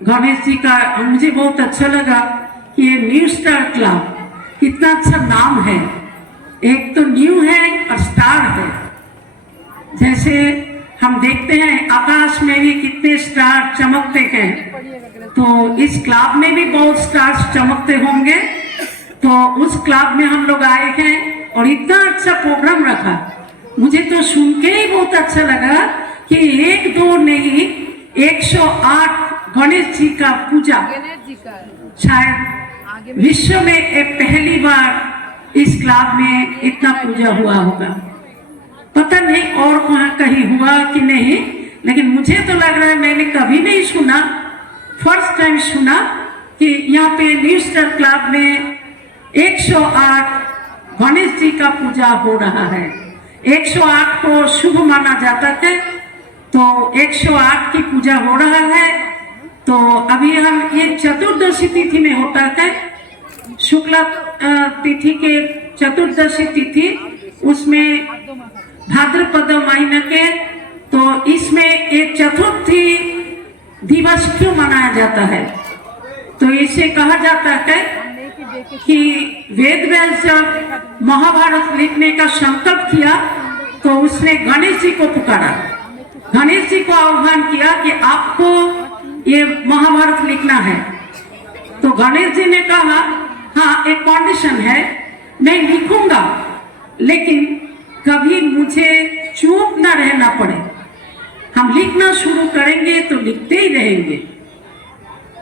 गणेश जी का मुझे बहुत अच्छा लगा कि ये न्यू स्टार क्लब कितना अच्छा नाम है। एक तो न्यू है और स्टार है। जैसे हम देखते हैं आकाश में भी कितने स्टार चमकते हैं, तो इस क्लब में भी बहुत स्टार्स चमकते होंगे। तो उस क्लब में हम लोग आए हैं और इतना अच्छा प्रोग्राम रखा। मुझे तो सुन के ही बहुत अच्छा लगा कि एक दो नहीं 108 गणेश जी का पूजा शायद विश्व में एक पहली बार इस क्लब में इतना पूजा हुआ होगा। पता नहीं और वहां कहीं हुआ कि नहीं, लेकिन मुझे तो लग रहा है मैंने कभी नहीं सुना, फर्स्ट टाइम सुना कि यहाँ पे न्यू स्टार क्लब में 108 गणेश जी का पूजा हो रहा है। 108 को शुभ माना जाता है, तो 108 की पूजा हो रहा है। तो अभी हम ये चतुर्दशी तिथि में होता है, शुक्ला तिथि के चतुर्दशी तिथि, उसमें भाद्रपद महीने के, तो इसमें एक चतुर्थी दिवस क्यों मनाया जाता है? तो इसे कहा जाता है कि वेद व्यास जब महाभारत लिखने का संकल्प किया तो उसने गणेश जी को पुकारा, गणेश जी को आह्वान किया कि आपको ये महाभारत लिखना है। तो गणेश जी ने कहा हाँ एक कंडीशन है, मैं लिखूंगा लेकिन कभी मुझे चुप न रहना पड़े। हम लिखना शुरू करेंगे तो लिखते ही रहेंगे।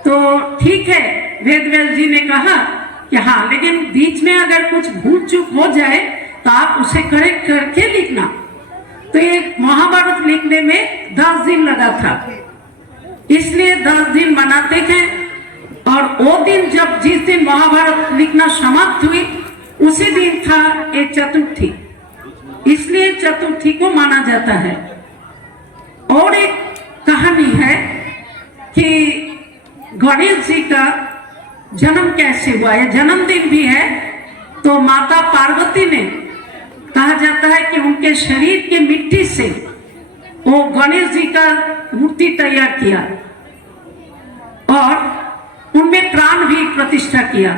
तो ठीक है, वेद व्यास जी ने कहा कि हाँ, लेकिन बीच में अगर कुछ भूल चूक हो जाए तो आप उसे करेक्ट करके लिखना। तो ये महाभारत लिखने में 10 दिन लगा था, इसलिए 10 दिन मनाते थे। और वो दिन जब जिस दिन महाभारत लिखना समाप्त हुई उसी दिन था एक चतुर्थी, इसलिए चतुर्थी को माना जाता है। और एक कहानी है कि गणेश जी का जन्म कैसे हुआ है, जन्मदिन भी है। तो माता पार्वती ने, कहा जाता है कि उनके शरीर के मिट्टी से वो गणेश जी का मूर्ति तैयार किया और उनमें प्राण भी प्रतिष्ठा किया।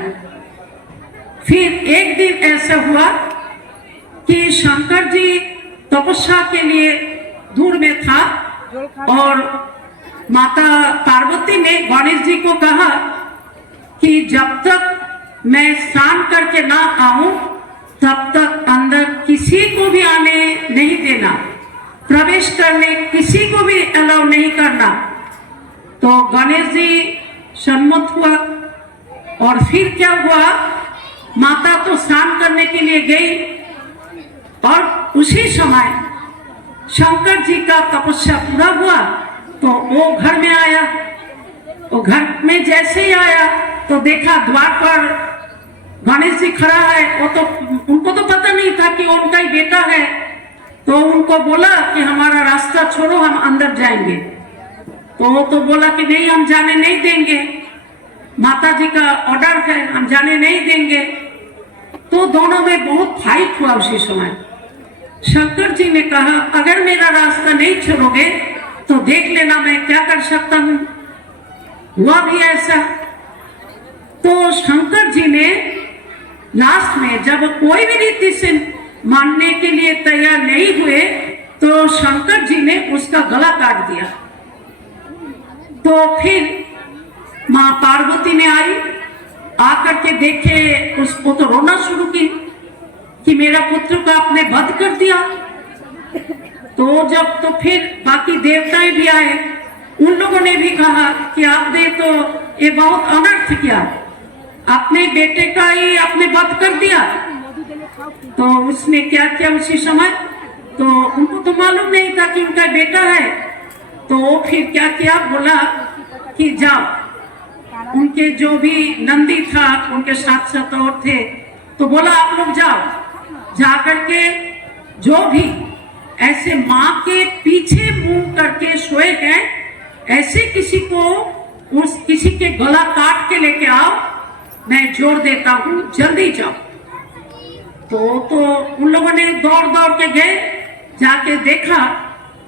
फिर एक दिन ऐसा हुआ कि शंकर जी तपस्या के लिए दूर में था और माता पार्वती ने गणेश जी को कहा कि जब तक मैं स्नान करके ना आऊं तब तक अंदर किसी को भी आने नहीं देना, प्रवेश करने किसी को भी अलाउ नहीं करना। तो गणेश जी सम्मत हुआ। और फिर क्या हुआ, माता तो स्नान करने के लिए गई और उसी समय शंकर जी का तपस्या पूरा हुआ तो वो घर में आया। वो घर में जैसे ही आया तो देखा द्वार पर गणेश जी खड़ा है। वो तो उनको तो पता नहीं था कि उनका ही बेटा है। तो उनको बोला कि हमारा रास्ता छोड़ो, हम अंदर जाएंगे। तो वो तो बोला कि नहीं, हम जाने नहीं देंगे, माता जी का ऑर्डर है, हम जाने नहीं देंगे। तो दोनों में बहुत फाइट हुआ उसी समय। शंकर जी ने कहा अगर मेरा रास्ता नहीं छोड़ोगे तो देख लेना मैं क्या कर सकता हूं। हुआ भी ऐसा। तो शंकर जी ने लास्ट में जब कोई भी रीति से मानने के लिए तैयार नहीं हुए तो शंकर जी ने उसका गला काट दिया। तो फिर मां पार्वती ने आई, आकर के देखे उसको तो रोना शुरू की कि मेरा पुत्र को आपने वध कर दिया। तो जब तो फिर बाकी देवताएं भी आए, उन लोगों ने भी कहा कि आपने तो ये बहुत अनर्थ किया, अपने बेटे का ही आपने वध कर दिया। तो उसने क्या किया उसी समय, तो उनको तो मालूम नहीं था कि उनका बेटा है। तो वो फिर क्या किया, बोला कि जाओ, उनके जो भी नंदी था उनके साथ साथ और थे, तो बोला आप लोग जाओ, जाकर के जो भी ऐसे माँ के पीछे मुंह करके सोए हैं ऐसे किसी को, उस किसी के गला काट के लेके आओ, मैं जोर देता हूँ, जल्दी जाओ। तो उन लोगों ने दौड़ दौड़ के गए, जाके देखा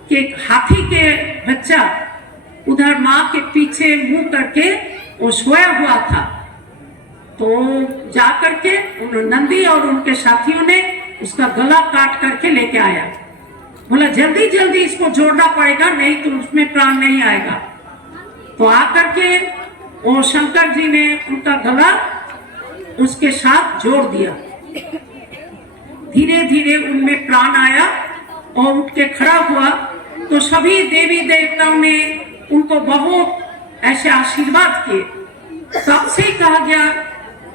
कि एक हाथी के बच्चा उधर माँ के पीछे मुंह करके वो सोया हुआ था। तो जाकर के उन नंदी और उनके साथियों ने उसका गला काट करके लेके आया। बोला जल्दी जल्दी इसको जोड़ना पड़ेगा, नहीं तो उसमें प्राण नहीं आएगा। तो आकर के वो शंकर जी ने उनका गला उसके साथ जोड़ दिया। धीरे धीरे उनमें प्राण आया और उठ के खड़ा हुआ। तो सभी देवी देवताओं ने उनको बहुत ऐसे आशीर्वाद किए। तब से कहा गया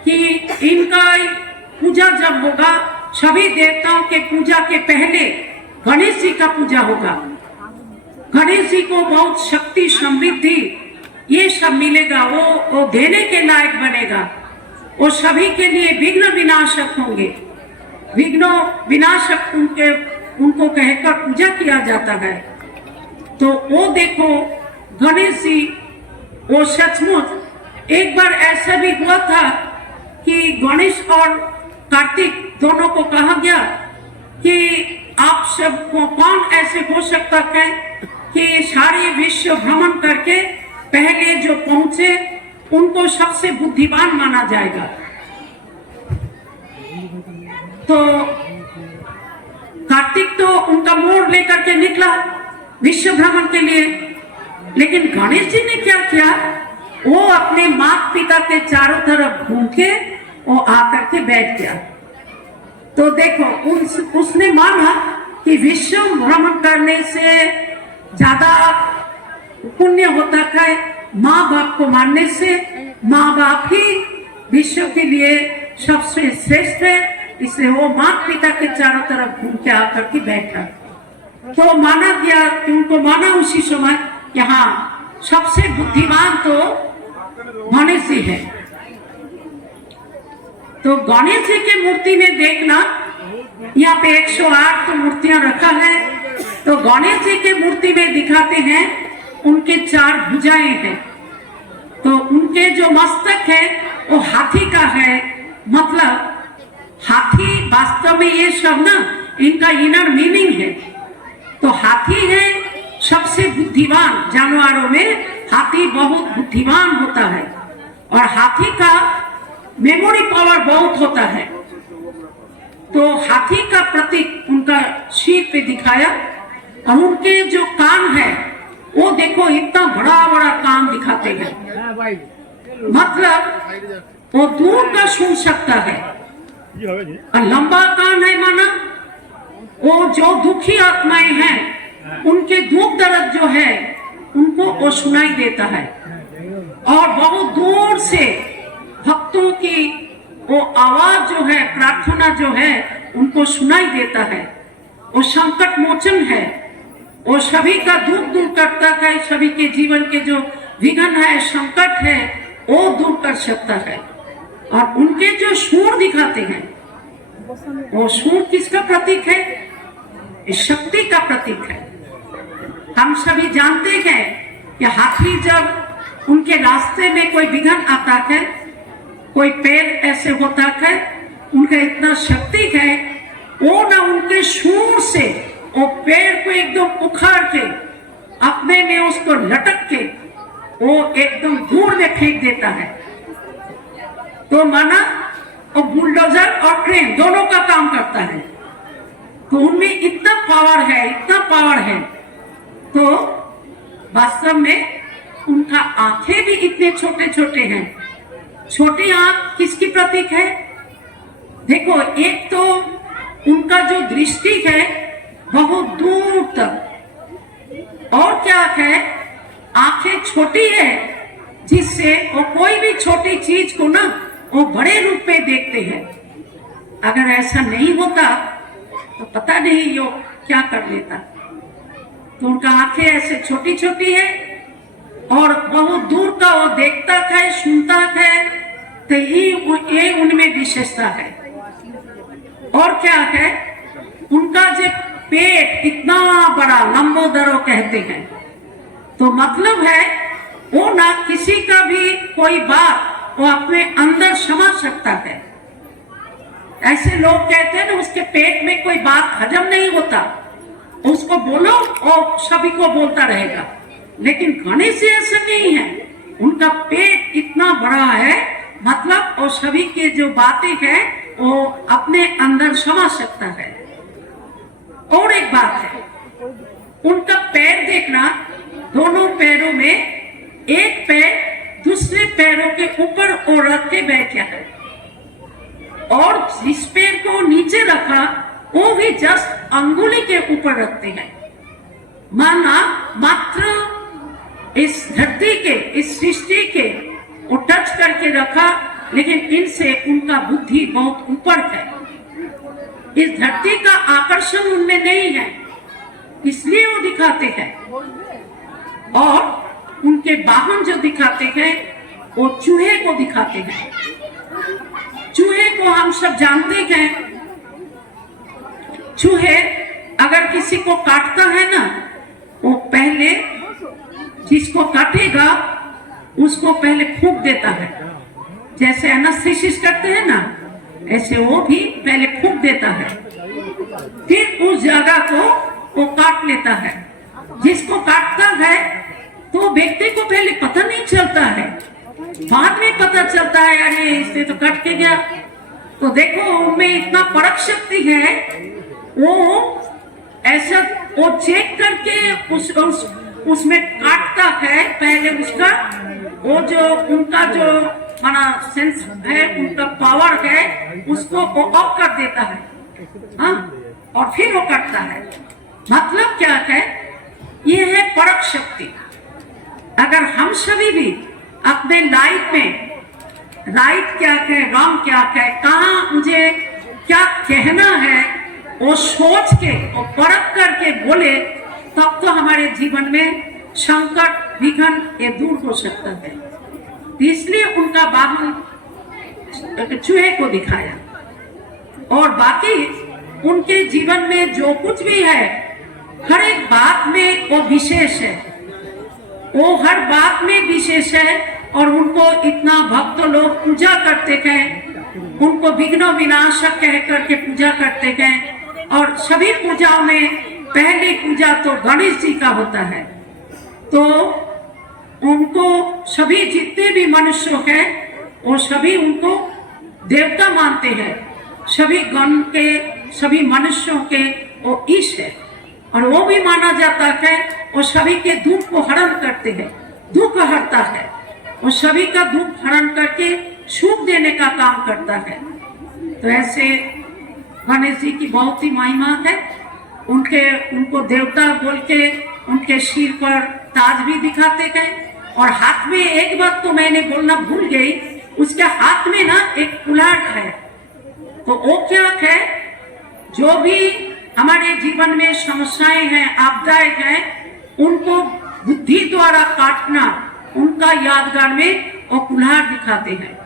कि इनका पूजा जब होगा, सभी देवताओं के पूजा के पहले गणेश जी का पूजा होगा। गणेश जी को बहुत शक्ति, समृद्धि, ये सब मिलेगा। वो देने के लायक बनेगा। वो सभी के लिए विघ्न विनाशक होंगे। विघ्न विनाशक उनको कहकर पूजा किया जाता है। तो वो देखो गणेश जी, वो सचमुच एक बार ऐसा भी हुआ था कि गणेश और कार्तिक दोनों को कहा गया कि आप सबको कौन ऐसे हो सकता है कि सारे विश्व भ्रमण करके पहले जो पहुंचे उनको सबसे बुद्धिमान माना जाएगा। तो कार्तिक तो उनका मोड़ लेकर के निकला विश्व भ्रमण के लिए, लेकिन गणेश जी ने क्या किया, वो अपने माता पिता के चारों तरफ घूम के वो आकर के बैठ गया। तो देखो उसने माना कि विश्व भ्रमण करने से ज्यादा पुण्य होता है माँ बाप को मानने से। माँ बाप ही विश्व के लिए सबसे श्रेष्ठ है, इसलिए वो माता पिता के चारों तरफ घूम के आकर के बैठा। तो माना गया, उनको माना उसी समय कि हाँ सबसे बुद्धिमान तो गणेश जी है। तो गणेश जी की मूर्ति में देखना, यहाँ पे 108 तो मूर्तियां रखा है। तो गणेश जी की मूर्ति में दिखाते हैं उनके 4 भुजाएं हैं। तो उनके जो मस्तक है वो हाथी का है। मतलब हाथी वास्तव में ये सब ना इनका इनर मीनिंग है। तो हाथी है सबसे बुद्धिमान जानवरों में, हाथी बहुत बुद्धिमान होता है और हाथी का मेमोरी पावर बहुत होता है। तो हाथी का प्रतीक उनका शीर पे दिखाया और उनके जो कान है वो देखो इतना बड़ा बड़ा कान दिखाते हैं। मतलब वो दूर का सुन सकता है और लंबा कान है, माना वो जो दुखी आत्माएं हैं उनके दुख दर्द जो है उनको वो सुनाई देता है। और बहुत दूर से भक्तों की वो आवाज जो है, प्रार्थना जो है उनको सुनाई देता है। वो संकट मोचन है, वो सभी का दुख दूर करता है। सभी के जीवन के जो विघ्न है, संकट है, वो दूर कर सकता है। और उनके जो सूंड दिखाते हैं, वो सूंड किसका प्रतीक है? शक्ति का प्रतीक है। हम सभी जानते हैं कि हाथी जब उनके रास्ते में कोई विघ्न आता है, कोई पेड़ ऐसे होता है, उनका इतना शक्ति है, वो ना उनके सूंड से वो पेड़ को एकदम उखाड़ के अपने में उसको लटक के वो एकदम दूर में फेंक देता है। तो माना वो बुलडोजर और क्रेन दोनों का काम करता है। तो उनमें इतना पावर है, इतना पावर है। तो वास्तव में उनका आंखें भी इतने छोटे छोटे हैं। छोटी आंख किसकी प्रतीक है? देखो, एक तो उनका जो दृष्टि है बहुत दूर तक, और क्या है, आंखें छोटी है जिससे वो कोई भी छोटी चीज को ना वो बड़े रूप में देखते हैं। अगर ऐसा नहीं होता तो पता नहीं यो क्या कर लेता। तो उनका आंखें ऐसे छोटी छोटी है और बहुत दूर का वो देखता है, सुनता है। तो ये उनमें विशेषता है। और क्या है, उनका जो पेट इतना बड़ा, लंबोदरो कहते हैं। तो मतलब है वो ना किसी का भी कोई बात वो अपने अंदर समझ सकता है। ऐसे लोग कहते हैं ना उसके पेट में कोई बात हजम नहीं होता, उसको बोलो और सभी को बोलता रहेगा। लेकिन गणेश जी ऐसे नहीं है। उनका पेट इतना बड़ा है, मतलब वो सभी के जो बातें हैं वो अपने अंदर समा सकता है। और एक बात है, उनका पैर देखना, दोनों पैरों में एक पैर दूसरे पैरों के ऊपर वो रख के बैठा है, और जिस पैर को नीचे रखा वो भी जस्ट अंगुली के ऊपर रखते हैं। माना मात्र इस धरती के, इस सृष्टि के वो टच करके रखा, लेकिन इनसे उनका बुद्धि बहुत ऊपर है। इस धरती का आकर्षण उनमें नहीं है, इसलिए वो दिखाते हैं। और उनके वाहन जो दिखाते हैं वो चूहे को दिखाते हैं। चूहे को हम सब जानते हैं। चूहे अगर किसी को काटता है ना, वो पहले जिसको काटेगा उसको पहले फूंक देता है, जैसे एनास्थेसिस करते हैं ना, ऐसे वो भी पहले फूंक देता है, फिर उस जगह को वो काट लेता है। जिसको काटता है तो व्यक्ति को पहले पता नहीं चलता है, बाद में पता चलता है अरे इससे तो कट के गया। तो देखो उनमें इतना परख शक्ति है, वो ऐसा वो चेक करके उसमें काटता है। पहले उसका वो जो उनका जो माना सेंस है, उनका पावर है, उसको वो ऑफ कर देता है, हाँ, और फिर वो काटता है। मतलब क्या है, ये है परख शक्ति। अगर हम सभी भी अपने लाइफ में राइट क्या है, रॉन्ग क्या है, कहाँ मुझे क्या कहना है, वो सोच के वो परख करके बोले, तब तो हमारे जीवन में संकट विघ्न ये दूर हो सकता है। इसलिए उनका वाहन चूहे को दिखाया। और बाकी उनके जीवन में जो कुछ भी है, हर एक बात में वो विशेष है, वो हर बात में विशेष है। और उनको इतना भक्त लोग पूजा करते हैं, उनको विघ्न विनाशक कह करके पूजा करते हैं। और सभी पूजाओं में पहली पूजा तो गणेश जी का होता है। तो उनको सभी जितने भी मनुष्य हैं वो सभी उनको देवता मानते हैं। सभी गण के, सभी मनुष्यों के वो ईश है, और वो भी माना जाता है वो सभी के दुख को हरण करते हैं, दुख हरता है, वो सभी का दुख हरण करके सुख देने का काम करता है। तो ऐसे गणेश जी की बहुत ही महिमा है। उनको देवता बोल के उनके सिर पर ताज भी दिखाते हैं। और हाथ में एक बात तो मैंने बोलना भूल गई, उसके हाथ में ना एक कुल्हाड़ है। तो वो क्या है, जो भी हमारे जीवन में समस्याएं हैं, आपदाएं हैं, उनको बुद्धि द्वारा काटना, उनका यादगार में वो कुल्हाड़ दिखाते हैं।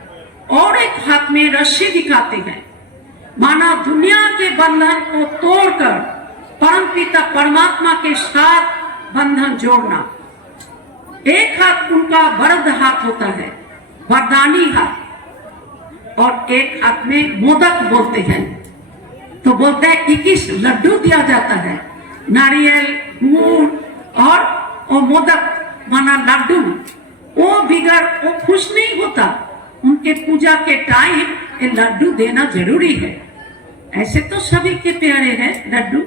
और एक हाथ में रस्सी दिखाते हैं, माना दुनिया के बंधन को तोड़कर परमपिता परमात्मा के साथ बंधन जोड़ना। एक हाथ उनका वरद हाथ होता है, वरदानी हाथ, और एक हाथ में मोदक बोलते हैं। तो बोलते हैं 21 लड्डू दिया जाता है, नारियल, गुड़ और मोदक माना लड्डू। वो बिगड़ वो खुश नहीं होता, उनके पूजा के टाइम ये लड्डू देना जरूरी है। ऐसे तो सभी के प्यारे हैं लड्डू,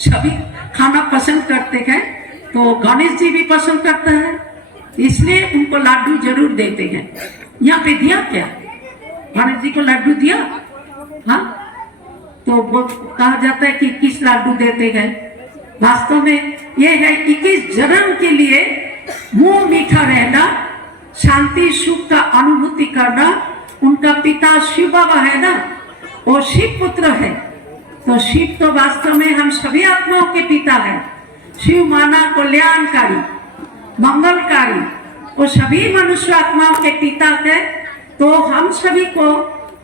सभी खाना पसंद करते हैं। तो गणेश जी भी पसंद करता है, इसलिए उनको लड्डू जरूर देते हैं। यहाँ पे दिया क्या, गणेश जी को लड्डू दिया, हाँ, तो वो कहा जाता है कि 21 लड्डू देते हैं। वास्तव में ये है 21 जन्म के लिए मुंह मीठा रहना, शांति सुख का अनुभूति करना। उनका पिता शिव बाबा है ना, वो शिव पुत्र है। तो शिव तो वास्तव में हम सभी आत्माओं के पिता है। शिव माना कल्याणकारी, मंगलकारी, वो सभी मनुष्य आत्माओं के पिता है। तो हम सभी को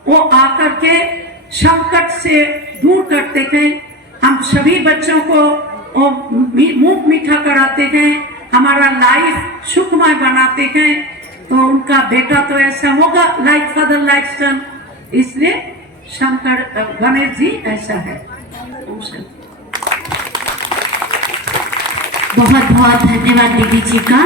वो आकर के संकट से दूर करते हैं। हम सभी बच्चों को वो मुंह मीठा कराते हैं, हमारा लाइफ सुखमय बनाते हैं। तो उनका बेटा तो ऐसा होगा, लाइक फादर लाइक सन, इसलिए शंकर गणेश जी ऐसा है। बहुत बहुत धन्यवाद दीदी जी का।